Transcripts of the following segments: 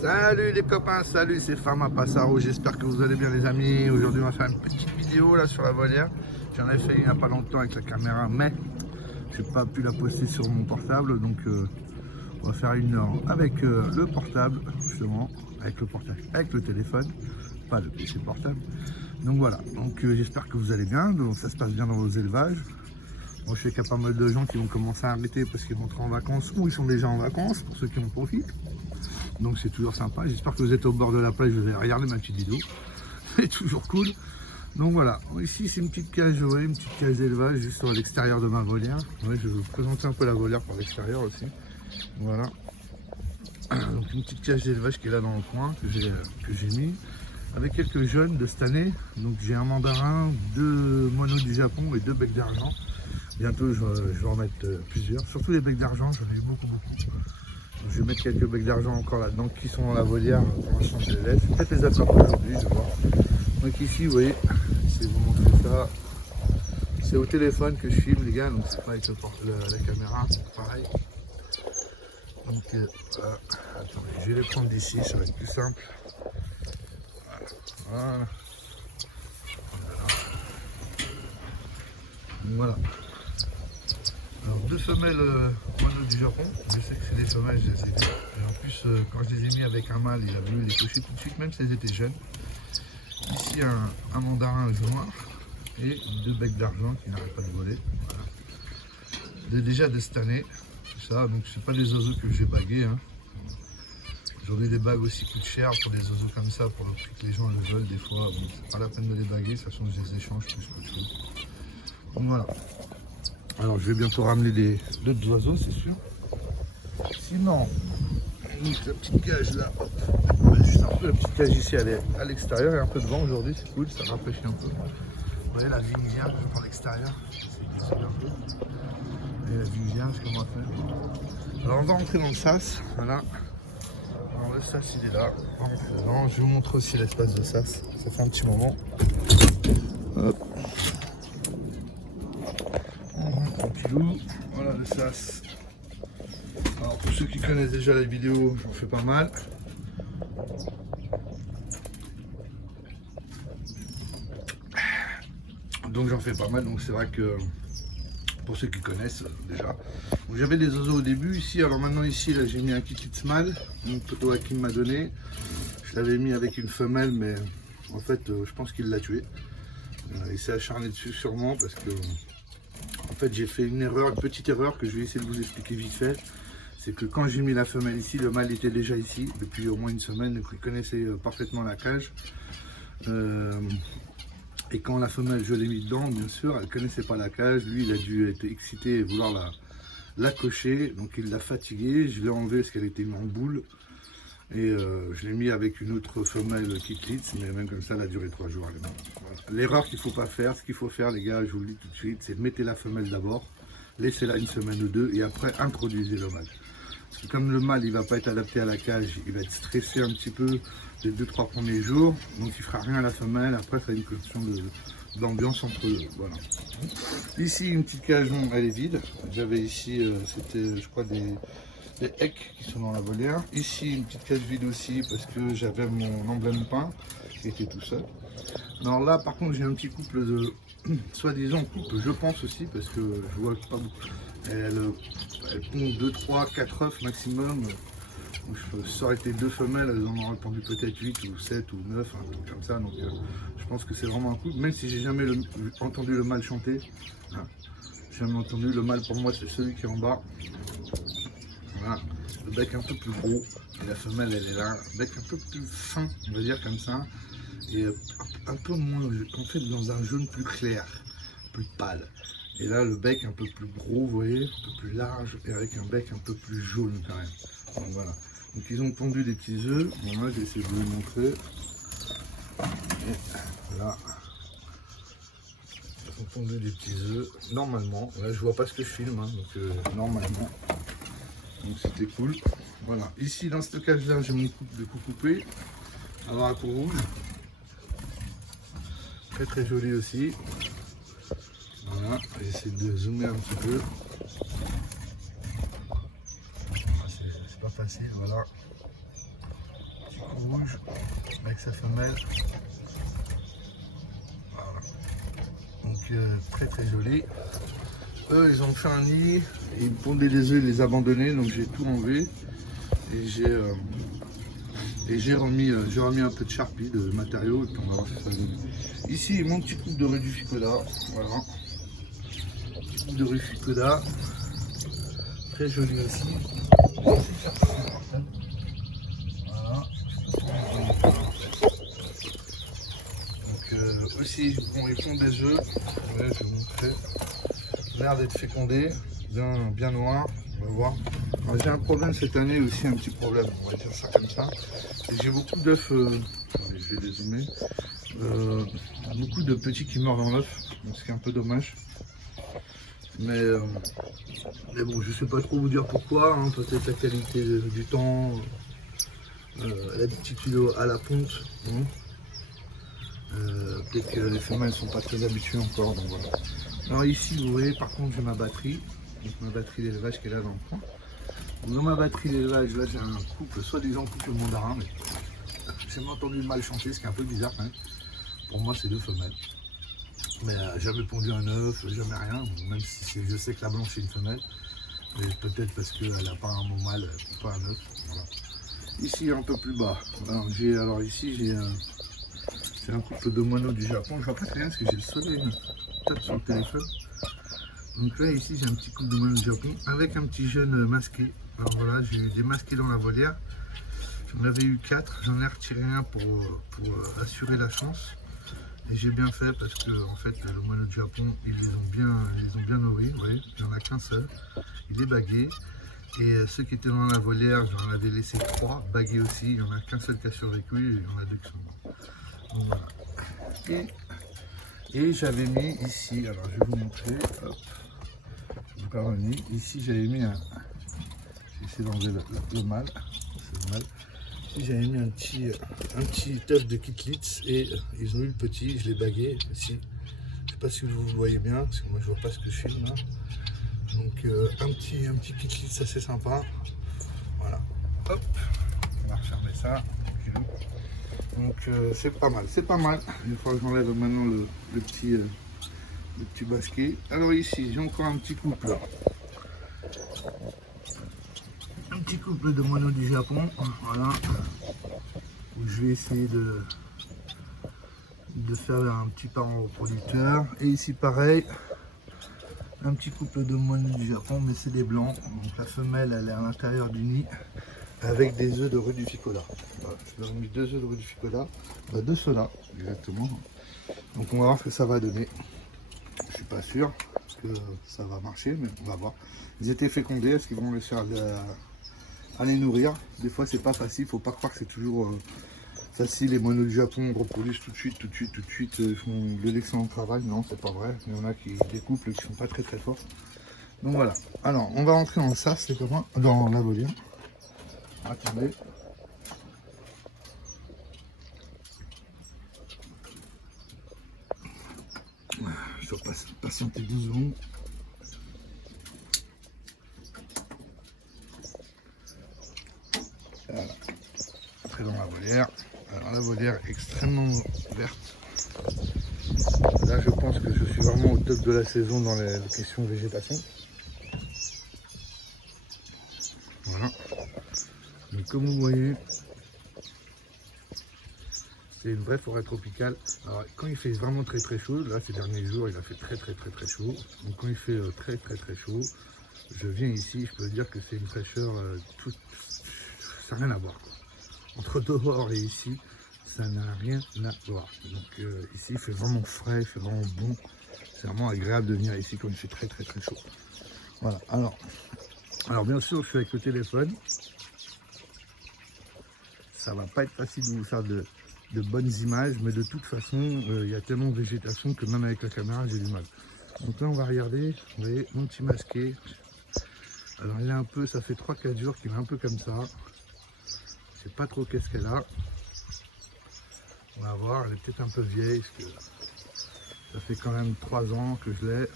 Salut les copains, salut, c'est Pharma Passaro, j'espère que vous allez bien les amis. Aujourd'hui on va faire une petite vidéo là sur la volière. J'en ai fait il n'y a pas longtemps avec la caméra, mais j'ai pas pu la poster sur mon portable, donc on va faire une heure avec le portable, justement, avec le téléphone, pas le PC portable. Donc voilà, donc j'espère que vous allez bien, donc ça se passe bien dans vos élevages. Moi je sais qu'il y a pas mal de gens qui vont commencer à arrêter parce qu'ils vont rentrer en vacances ou ils sont déjà en vacances, pour ceux qui en profitent. Donc c'est toujours sympa, j'espère que vous êtes au bord de la plage, vous allez regarder ma petite vidéo, c'est toujours cool. Donc voilà, ici c'est une petite cage, ouais, une petite cage d'élevage juste à l'extérieur de ma volière. Ouais, je vais vous présenter un peu la volière par l'extérieur aussi. Voilà, donc une petite cage d'élevage qui est là dans le coin, que j'ai mis, avec quelques jeunes de cette année. Donc j'ai un mandarin, 2 moineaux du Japon et 2 becs d'argent. Bientôt je vais en mettre plusieurs, surtout les becs d'argent, j'en ai eu beaucoup. Je vais mettre quelques becs d'argent encore là-dedans qui sont dans la volière. Pour l'instant je les laisse. Peut-être les attraper aujourd'hui, je vais voir. Donc ici vous voyez, je vais vous montrer ça. C'est au téléphone que je filme les gars, donc c'est pas avec la caméra, c'est pareil. Donc voilà. Attendez, je vais les prendre d'ici, ça va être plus simple. Voilà. Voilà. Alors 2 femelles moineaux du Japon, je sais que c'est des femelles, je les ai vues. Et en plus quand je les ai mis avec un mâle, il a voulu les coucher tout de suite, même si elles étaient jeunes. Ici un mandarin noir et 2 becs d'argent qui n'arrêtent pas de voler. Voilà. Déjà de cette année, ça, donc c'est pas des oiseaux que j'ai bagués. Hein. J'en ai des bagues aussi qui coûtent cher pour des oiseaux comme ça, pour le prix que les gens le veulent des fois. Bon, c'est pas la peine de les baguer, de toute façon je les échange plus qu'autre chose. Donc voilà. Alors je vais bientôt ramener d'autres oiseaux, c'est sûr. Sinon, donc, la petite cage là, hop, juste un peu, la petite cage ici elle est à l'extérieur et un peu de vent aujourd'hui, c'est cool, ça rafraîchit un peu. Vous voyez la vigne vierge par l'extérieur, c'est un peu. Vous voyez la vigne vierge comment on va faire. Alors on va rentrer dans le sas, voilà. Alors le sas il est là, on va rentrer dedans. Je vous montre aussi l'espace de sas, ça fait un petit moment. Hop. Voilà le sas. Alors pour ceux qui connaissent déjà la vidéo, j'en fais pas mal. Donc j'en fais pas mal, donc c'est vrai que pour ceux qui connaissent déjà. J'avais des oiseaux au début ici, alors maintenant ici là j'ai mis un kit small, une photo à qui m'a donné. Je l'avais mis avec une femelle mais en fait je pense qu'il l'a tué. Il s'est acharné dessus sûrement parce que en fait j'ai fait une erreur, une petite erreur que je vais essayer de vous expliquer vite fait. C'est que quand j'ai mis la femelle ici, le mâle était déjà ici depuis au moins une semaine, donc il connaissait parfaitement la cage. Et quand la femelle, je l'ai mis dedans, bien sûr, elle ne connaissait pas la cage. Lui, il a dû être excité et vouloir la cocher, donc il l'a fatiguée. Je l'ai enlevée parce qu'elle était en boule. Et je l'ai mis avec une autre femelle Kitlitz, mais même comme ça, elle a duré 3 jours. Voilà. L'erreur qu'il ne faut pas faire, ce qu'il faut faire, les gars, je vous le dis tout de suite, c'est mettez la femelle d'abord, laissez-la une semaine ou deux, et après, introduisez le mâle. Parce que comme le mâle, il ne va pas être adapté à la cage, il va être stressé un petit peu les 2-3 premiers jours, donc il ne fera rien à la femelle. Après, ça a une question d'ambiance entre eux. Voilà. Ici, une petite cage, elle est vide. J'avais ici, c'était, je crois, des hecks qui sont dans la volière. Ici, une petite cage vide aussi, parce que j'avais mon emblème peint qui était tout seul. Alors là, par contre, j'ai un petit couple de, soi-disant couple, je pense aussi, parce que je vois pas beaucoup. Elle pond 2, 3, 4 œufs maximum. Ça aurait été 2 femelles, elles en auraient pondu peut-être 8 ou 7 ou 9, un truc comme ça. Donc je pense que c'est vraiment un couple, même si j'ai jamais entendu le mâle chanter. Hein. J'ai jamais entendu le mâle, pour moi c'est celui qui est en bas. Voilà. Le bec un peu plus gros, et la femelle elle est là, le bec un peu plus fin, on va dire comme ça. Et un peu moins, en fait dans un jaune plus clair, plus pâle. Et là le bec un peu plus gros, vous voyez, un peu plus large, et avec un bec un peu plus jaune quand même. Donc voilà. Donc ils ont pondu des petits œufs. Bon là j'ai essayé de vous les montrer. Et là, ils ont pondu des petits œufs. Normalement, là je vois pas ce que je filme, hein, donc normalement. Donc c'était cool. Voilà. Ici dans ce cage là j'ai mon couple de coucoupés. Alors à peau rouge. Très joli aussi. Voilà. J'essaie de zoomer un petit peu. C'est pas facile, voilà. Petit coup rouge avec sa femelle. Voilà. Donc très très joli. Eux ils ont fait un nid, ils pondaient des œufs, ils les abandonnaient, donc j'ai tout enlevé et j'ai remis un peu de charpie, de matériaux, et puis on va voir ce que ça donne. Ici mon petit couple de ruficoda, voilà. Petit couple de ruficoda, très joli aussi. Voilà. Donc aussi bon, ils font des œufs, ouais, je vais vous montrer. L'air d'être fécondé, bien noir, on va voir. J'ai un problème cette année aussi, un petit problème, on va dire ça comme ça. J'ai beaucoup d'œufs, je vais les zoomer, beaucoup de petits qui meurent dans l'œuf, ce qui est un peu dommage. Mais bon, je sais pas trop vous dire pourquoi, hein, peut-être la qualité du temps, l'habitude à la ponte. Hein. Peut-être que les femelles ne sont pas très habituées encore, donc voilà. Alors ici, vous voyez, par contre, j'ai ma batterie. Donc ma batterie d'élevage qui est là dans le coin. Dans ma batterie d'élevage, là, j'ai un couple, soi-disant couple mandarin, mais j'ai entendu mal chanter, ce qui est un peu bizarre quand même. Pour moi, c'est deux femelles. Mais jamais pondu un œuf, jamais rien. Même si je sais que la blanche est une femelle. Mais peut-être parce qu'elle n'a pas un mot mâle, pas un œuf. Voilà. Ici, un peu plus bas. Alors ici, j'ai un couple de moineaux du Japon. Je vois pas très bien parce que j'ai le soleil tape sur le téléphone. Donc là, ici, j'ai un petit couple de moineaux du Japon avec un petit jeune masqué. Alors voilà, j'ai eu des masqués dans la volière. J'en avais eu 4. J'en ai retiré un pour assurer la chance. Et j'ai bien fait parce que en fait le moineau du Japon, ils les ont bien nourris, vous voyez, il n'y en a qu'un seul, il est bagué. Et ceux qui étaient dans la volière, j'en avais laissé 3 bagués aussi, il n'y en a qu'un seul qui a survécu et il y en a 2 qui sont morts. Donc voilà. Et j'avais mis ici, alors je vais vous montrer, hop, je vous pardonne, ici j'avais mis un, j'ai essayé d'enlever le mâle, c'est le mâle. J'avais mis un petit œuf de Kitlitz et ils ont eu le petit, je l'ai bagué ici. Je sais pas si vous le voyez bien, parce que moi je vois pas ce que je filme là. Donc un petit Kitlitz assez sympa. Voilà. Hop, on va refermer ça. Donc c'est pas mal, c'est pas mal. Il faut que j'enlève maintenant le petit basket. Alors ici j'ai encore un petit couple. Un petit couple de moineaux du Japon, voilà, où je vais essayer de faire un petit parent reproducteur. Et ici pareil, un petit couple de moineaux du Japon, mais c'est des blancs. Donc la femelle elle est à l'intérieur du nid avec des œufs de rudificola. Voilà, je leur ai mis 2 œufs de rudificola, de ceux-là exactement. Donc on va voir ce que ça va donner. Je suis pas sûr que ça va marcher, mais on va voir. Ils étaient fécondés, est-ce qu'ils vont réussir à les nourrir? Des fois c'est pas facile, faut pas croire que c'est toujours facile. Les moineaux du Japon reproduisent tout de suite, ils font de l'excellent travail. Non, c'est pas vrai, il y en a des couples qui sont pas très forts. Donc voilà, alors on va rentrer dans ça, c'est comment, dans la volière. Attendez. Je dois patienter 12 secondes. Voilà. Entrer dans la volière. Alors la volière est extrêmement verte. Là je pense que je suis vraiment au top de la saison dans les questions de végétation. Voilà. Donc comme vous voyez, c'est une vraie forêt tropicale. Alors quand il fait vraiment très chaud, là ces derniers jours il a fait très chaud. Donc quand il fait très chaud, je viens ici, je peux dire que c'est une fraîcheur ça n'a rien à voir quoi. Entre dehors et ici, ça n'a rien à voir. Donc ici il fait vraiment frais, il fait vraiment bon. C'est vraiment agréable de venir ici quand il fait très chaud. Voilà, alors bien sûr je suis avec le téléphone. Ça va pas être facile de vous faire de bonnes images, mais de toute façon, il y a tellement de végétation que même avec la caméra, j'ai du mal. Donc là, on va regarder, vous voyez, mon petit masqué. Alors il est un peu, ça fait 3-4 jours qu'il est un peu comme ça. Je sais pas trop qu'est-ce qu'elle a. On va voir, elle est peut-être un peu vieille, parce que ça fait quand même 3 ans que je l'ai.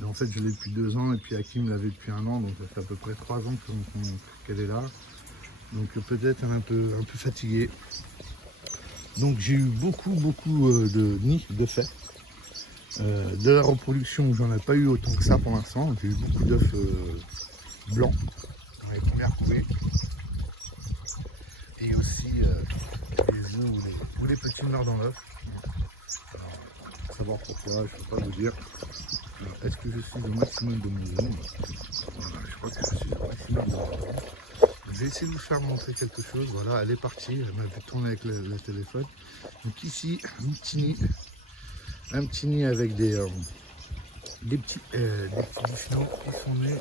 Et en fait, je l'ai depuis 2 ans, et puis Hakim l'avait depuis 1 an, donc ça fait à peu près 3 ans qu'elle est là. Donc peut-être un peu fatigué. Donc j'ai eu beaucoup de nids de faits. De la reproduction, j'en ai pas eu autant que ça pour l'instant. J'ai eu beaucoup d'œufs blancs dans les premières couvées. Et aussi les œufs où les petits meurent dans l'œuf. Savoir pourquoi, je ne peux pas vous dire. Est-ce que je suis au maximum de mon zoom? Voilà, je crois que je suis au maximum de mon zoom. Je vais essayer de vous faire montrer quelque chose. Voilà, elle est partie. Elle m'a fait tourner avec le téléphone. Donc ici, un petit nid avec des petits bichenots qui sont nés.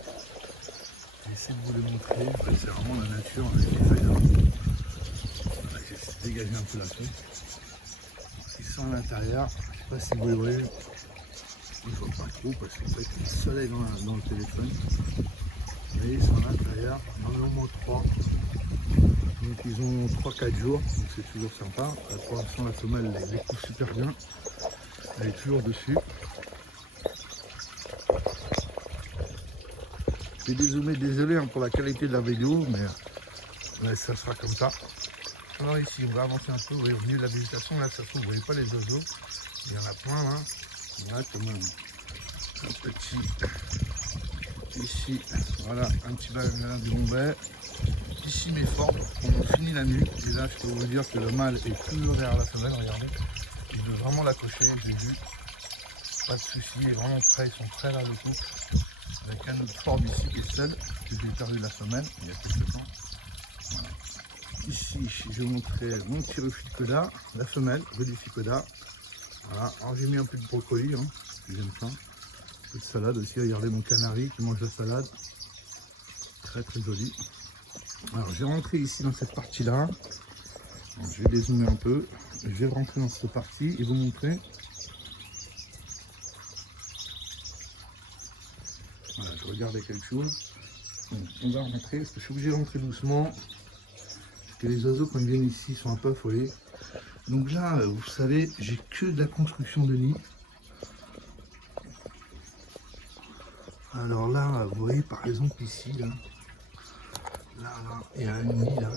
J'essaie de vous les montrer. C'est vraiment la nature avec les feuilles d'arbre. Voilà, j'essaie de dégager un peu la feuille. Ils sont à l'intérieur. Je ne sais pas si vous les voyez. Il ne faut pas trop parce qu'en fait il y a le soleil dans le téléphone. Et ils sont à l'intérieur. Il y en a au moins 3. Donc ils ont 3-4 jours. Donc c'est toujours sympa. Pour l'instant la femelle les couche super bien. Elle est toujours dessus. Je vais désolé pour la qualité de la vidéo, mais ça sera comme ça. Alors ici, on va avancer un peu. Vous voyez, au milieu de la végétation, là, ça se trouve, vous voyez pas les oiseaux. Il y en a plein là. Voilà, comme un petit. Ici, voilà, un petit bananin de Bombay. Ici, mes formes, on finit la nuit. Et là, je peux vous dire que le mâle est toujours derrière la femelle. Regardez, il veut vraiment la cocher, j'ai vu. Pas de souci, il est vraiment prêt, ils sont prêts là, le couple. Avec un autre forme ici qui est seul, que j'ai perdu la femelle il y a quelques temps. Voilà. Ici, je vais vous montrer mon petit Ruficoda, la femelle, Ruficoda. Voilà, alors j'ai mis un peu de brocoli, hein, j'aime ça. Un peu de salade aussi, regardez mon canari qui mange la salade. Très joli. Alors je vais rentrer ici dans cette partie-là. Je vais dézoomer un peu. Je vais rentrer dans cette partie et vous montrer. Voilà, je regardais quelque chose. Donc, on va rentrer, parce que je suis obligé de rentrer doucement. Parce que les oiseaux, quand ils viennent ici, sont un peu affolés. Donc là, vous savez, j'ai que de la construction de nid. Alors là, vous voyez par exemple ici, là, il y a un nid là.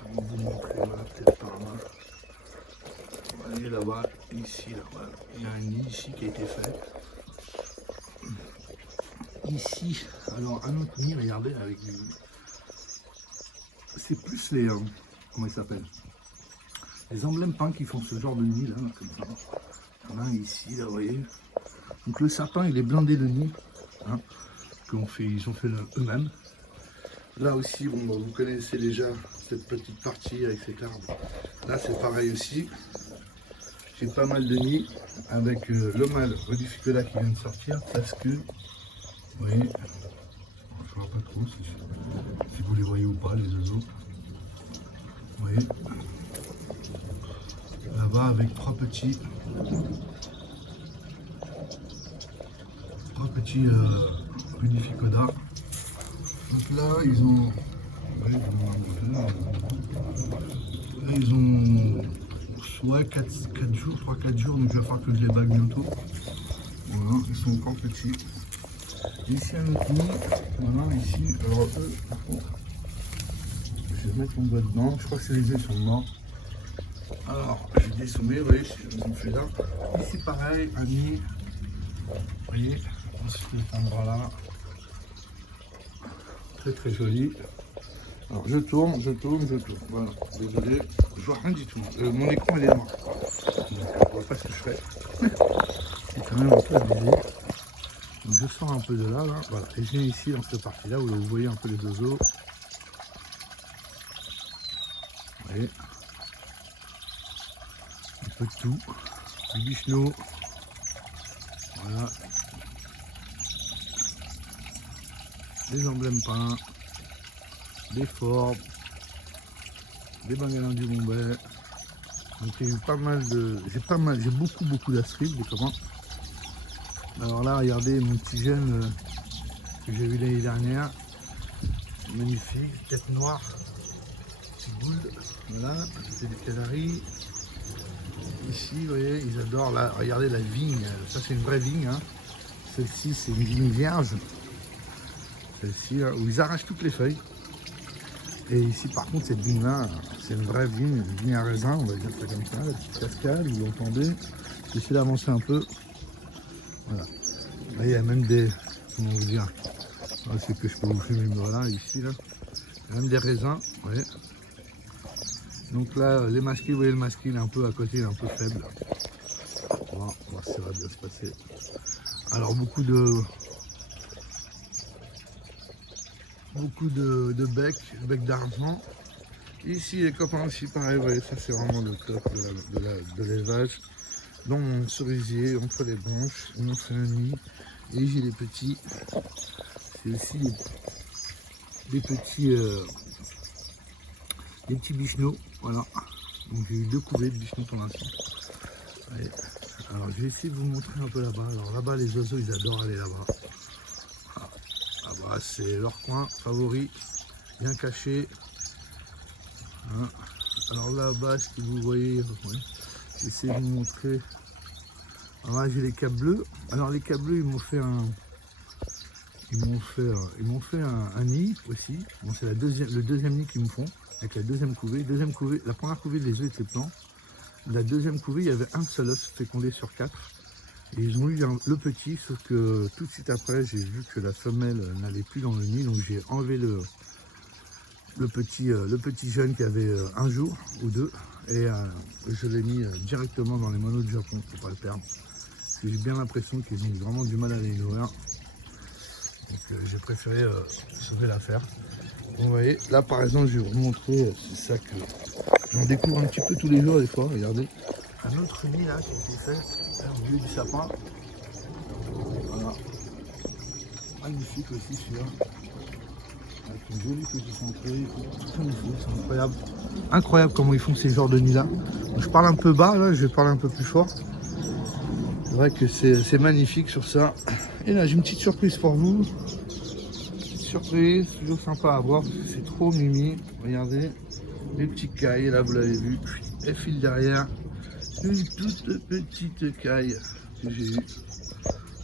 Comment vous montrer, voilà, peut-être par là. Vous voyez là-bas, ici, là, voilà. Il y a un nid ici qui a été fait. Ici, alors un autre nid, regardez, avec du... C'est plus les... comment ils s'appellent? Les emblèmes peints qui font ce genre de nid là, comme ça. Il y en a un ici, là, vous voyez. Donc le sapin, il est blindé de nid. Hein, ils ont fait eux-mêmes. Là aussi, bon, bah, vous connaissez déjà cette petite partie avec cet arbre. Là, c'est pareil aussi. J'ai pas mal de nids avec le mâle Ruficoda qui vient de sortir parce que, vous voyez, je vois pas trop si vous les voyez ou pas, les oiseaux. Vous voyez, là-bas avec trois petits Ruficoda. Donc là, ils ont, soit 4 jours, 3-4 jours, donc il va falloir que je les bague bientôt. Voilà, ils sont encore petits. Ici un autre nid, voilà, ici, alors eux, par contre, je vais mettre mon doigt dedans, je crois que c'est les œufs sont morts. Alors, j'ai désommé, vous voyez, je vous en fais là. Ici pareil, un nid, vous voyez, ensuite un bras là, très joli. Alors je tourne, voilà, désolé, je vois rien du tout. Mon écran il est noir, donc je vois pas ce que je fais. C'est quand même un peu abusé. Donc je sors un peu de là, voilà, et je viens ici dans cette partie là où vous voyez un peu les oiseaux. Vous voyez, un peu de tout, du bichenot, voilà, des emblèmes peints, des forbes, des bangalins du Bombay. Donc il y a eu pas mal de... J'ai beaucoup d'astrides, des communs. Alors là, regardez mon petit jeune que j'ai vu l'année dernière. Magnifique, tête noire, petit gould. Voilà, c'est des canaris. Ici, vous voyez, ils adorent là. Regardez la vigne, ça c'est une vraie vigne. Hein. Celle-ci, c'est une vigne vierge. celle-ci, là, où ils arrachent toutes les feuilles. Et ici, par contre, cette vigne-là, c'est une vraie vigne, une vigne à raisin, on va dire ça comme ça, la petite cascade, vous l'entendez. J'essaie d'avancer un peu. Voilà. Là, il y a même des, comment vous dire, c'est que je peux vous filmer, voilà, ici, là. Il y a même des raisins, vous voyez. Donc là, les masqués, vous voyez le masqué, il est un peu à côté, il est un peu faible. On va voir si ça va bien se passer. Alors, beaucoup de becs d'argent. Ici, les copains aussi, pareil, vous voyez, ça c'est vraiment le top de l'élevage. Dans mon cerisier, entre les branches, on en fait un nid. Et j'ai les petits, c'est aussi des petits bichenots, voilà. Donc j'ai eu 2 couvées de bichenots pour l'instant. Alors je vais essayer de vous montrer un peu là-bas. Alors là-bas, les oiseaux, ils adorent aller là-bas. Là-bas, c'est leur coin favori, bien caché. Hein. Alors là-bas, ce que vous voyez, ouais, j'essaie de vous montrer. Alors là, j'ai les câbles bleus. Alors les câbles bleus, ils m'ont fait un nid aussi. Bon, c'est le deuxième nid qu'ils me font avec la deuxième couvée. La première couvée, les œufs étaient blancs. La deuxième couvée, il y avait un seul œuf fécondé sur 4. Et ils ont eu le petit, sauf que tout de suite après, j'ai vu que la femelle n'allait plus dans le nid, donc j'ai enlevé le petit jeune qui avait 1 jour ou 2, et je l'ai mis directement dans les moineaux du Japon pour ne pas le perdre. Parce que j'ai bien l'impression qu'ils ont vraiment du mal à les nourrir. Donc j'ai préféré sauver l'affaire. Vous voyez, là par exemple, je vais vous montrer, c'est ça que j'en découvre un petit peu tous les jours des fois, regardez. Un autre nid là qui a été fait, là, au milieu du sapin. Voilà. Magnifique aussi celui-là. Avec une jolie petite entrée, tout magnifique, c'est incroyable. Incroyable comment ils font ces genres de nids là. Donc, je parle un peu bas, là, je vais parler un peu plus fort. C'est vrai que c'est magnifique sur ça. Et là j'ai une petite surprise pour vous. Petite surprise, toujours sympa à voir parce que c'est trop mimi. Regardez, les petits cailles, là vous l'avez vu, elles filent derrière. Une toute petite caille que j'ai eue.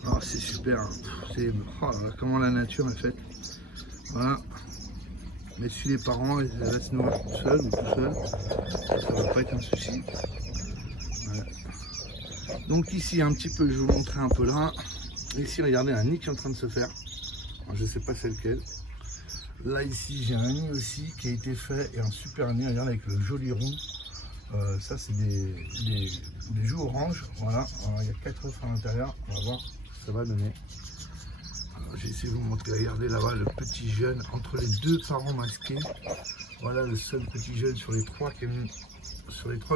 Oh, c'est super, hein. C'est comment la nature est faite. Voilà. Mais si les parents ils restent nourrir tout seuls ou tout seuls, ça va pas être un souci. Ouais. Donc ici un petit peu, je vais vous montrer un peu là. Ici regardez un nid qui est en train de se faire. Alors, je sais pas c'est lequel. Là ici j'ai un nid aussi qui a été fait et un super nid, regardez avec le joli rond. Ça c'est des joues orange, voilà. Alors, il y a 4 œufs à l'intérieur, on va voir ce que ça va donner. J'ai essayé de vous montrer, regardez là-bas le petit jeune entre les 2 parents masqués. Voilà le seul petit jeune sur les 3 que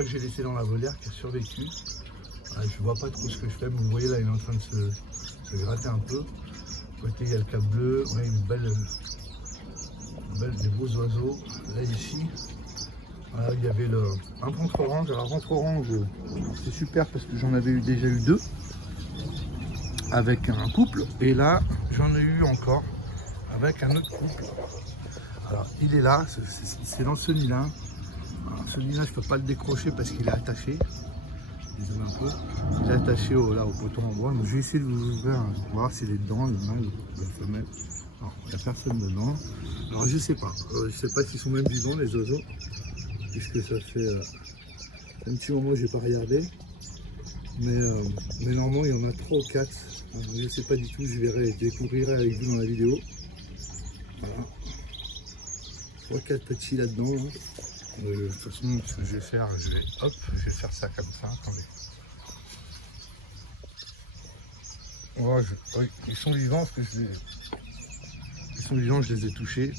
j'ai laissé dans la volière qui a survécu. Je ne vois pas trop ce que je fais, mais vous voyez là il est en train de se gratter un peu. À côté il y a le cap bleu, on a des beaux oiseaux. Là ici, voilà, il y avait un ventre orange. Alors ventre orange, c'est super parce que j'en avais déjà eu 2 avec un couple. Et là, j'en ai eu encore avec un autre couple. Alors il est là, c'est dans ce nid-là. Ce nid-là, je ne peux pas le décrocher parce qu'il est attaché. Désolé un peu. Il est attaché au poteau en bois. Donc je vais essayer de vous ouvrir, voir s'il est dedans, le mâle ou la femelle. Non, il n'y a personne dedans. Alors je sais pas. Je sais pas s'ils sont même vivants les oiseaux. Puisque ça fait un petit moment que je n'ai pas regardé. Mais normalement il y en a 3 ou 4. Je ne sais pas du tout, je découvrirai avec vous dans la vidéo. Voilà. 3-4 petits là-dedans. Hein. De toute façon, ce que je vais faire, je vais faire ça comme ça. Attendez. Oh, oui, ils sont vivants parce que ils sont vivants, je les ai touchés.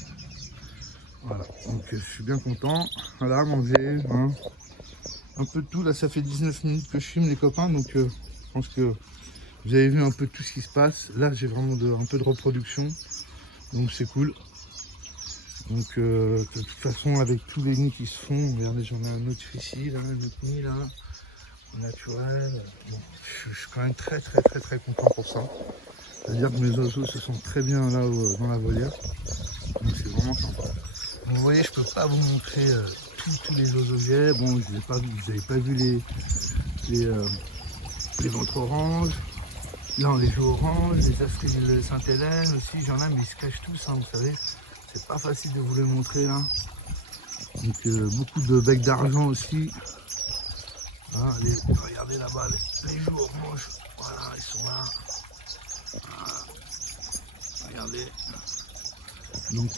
Voilà, donc je suis bien content. Voilà, manger, hein. Un peu de tout. Là, ça fait 19 minutes que je filme les copains, donc je pense que vous avez vu un peu tout ce qui se passe. Là, j'ai vraiment un peu de reproduction, donc c'est cool. Donc de toute façon, avec tous les nids qui se font, regardez, j'en ai un autre ici, là, un autre nid là, naturel. Bon, je suis quand même très content pour ça. C'est-à-dire que mes oiseaux se sentent très bien là dans la volière. Donc c'est vraiment sympa. Donc, vous voyez, je peux pas vous montrer tous les oiseaux que j'ai. Bon, vous n'avez pas vu les ventres oranges. Là, les joues orange, les astrides de Sainte-Hélène aussi, j'en ai, mais ils se cachent tous, hein, vous savez. C'est pas facile de vous les montrer là. Donc beaucoup de becs d'argent aussi. Hein, regardez là-bas, les joues orange, voilà, ils sont là. Voilà. Regardez. Donc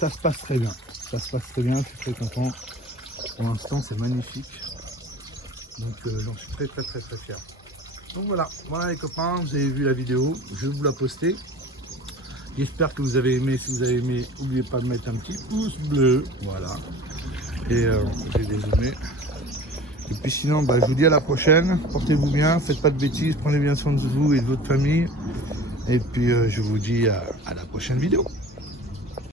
ça se passe très bien. Ça se passe très bien, je suis très content. Pour l'instant, c'est magnifique. Donc j'en suis très fier. Donc voilà les copains, vous avez vu la vidéo, je vais vous la poster. J'espère que vous avez aimé. Si vous avez aimé, n'oubliez pas de mettre un petit pouce bleu. Voilà. Et j'ai dézoomé. Et puis sinon, je vous dis à la prochaine. Portez-vous bien, faites pas de bêtises, prenez bien soin de vous et de votre famille. Et puis je vous dis à la prochaine vidéo.